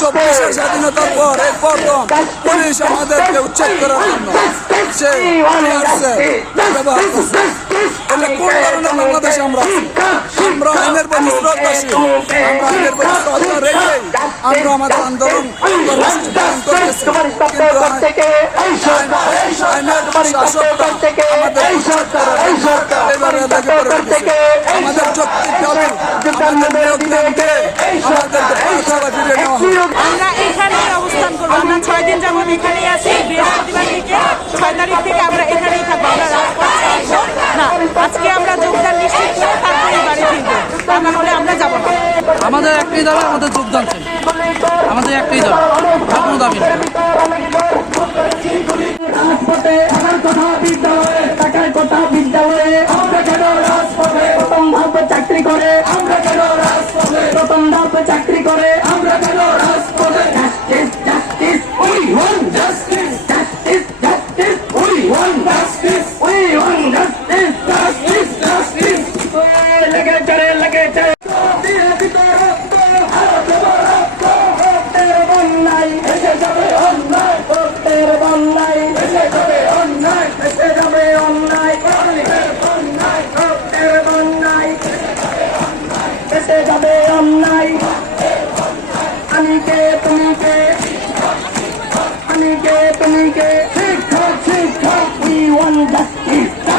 24 স্বাধীনতার পর এই প্রথম পুলিশ আমাদেরকে উচ্ছেদ করার জন্য সে ব্যবহার করছে। এটা কোন ধরনের বাংলাদেশে আমরা আছি? আমরা আইনের প্রতি শ্রদ্ধাশীল, আমরা আইনের প্রতি শ্রদ্ধা রেখে আমরা আমাদের আন্দোলন কর্মসূচি পালন করতেছি। কিন্তু আইনের শাসকরা আমাদের উচ্ছেদ করার এবারে লেগে পড়ে উঠেছে। আমাদের যৌক্তিক দাবি, আমাদের নিয়োগকে আমাদেরকে পাঠশালা ফিরে নেওয়া হবে। আমরা এখানেই অবস্থান করবো। আমরা 6 দিন যাবত এখানেই আছি। বৃহস্পতিবার থেকে 6 তারিখ থেকে আমরা এখানেই থাকবো। আমরা রাজপথ ছাড়বো না। আজকে আমরা যোগদান নিশ্চিত করে তারপরে বাড়ি ফিরবো, তা না হলে আমরা যাবো না। আমাদের একটাই দাবি, আমাদের যোগদান চাই। আমাদের একটাই দাবি, আর কোনো দাবি নেই। রাজপথে আমার কথা বিদ্যালয়ে, টাকার কথা বিদ্যালয়ে, আমরা কেন রাজপথে প্রথম ধাপে চাকরি করে, আমরা কেন রাজপথে প্রথম ধাপে চাকরি করে, আমরা কেন রাজপথে justice justice we want justice justice justice we want justice we want justice justice justice লেগে চলে লেগে চলে যাবে অন্যায়। আমি কে তুমি কে, আমি কে তুমি কে, শিক্ষক শিক্ষক, we want justice.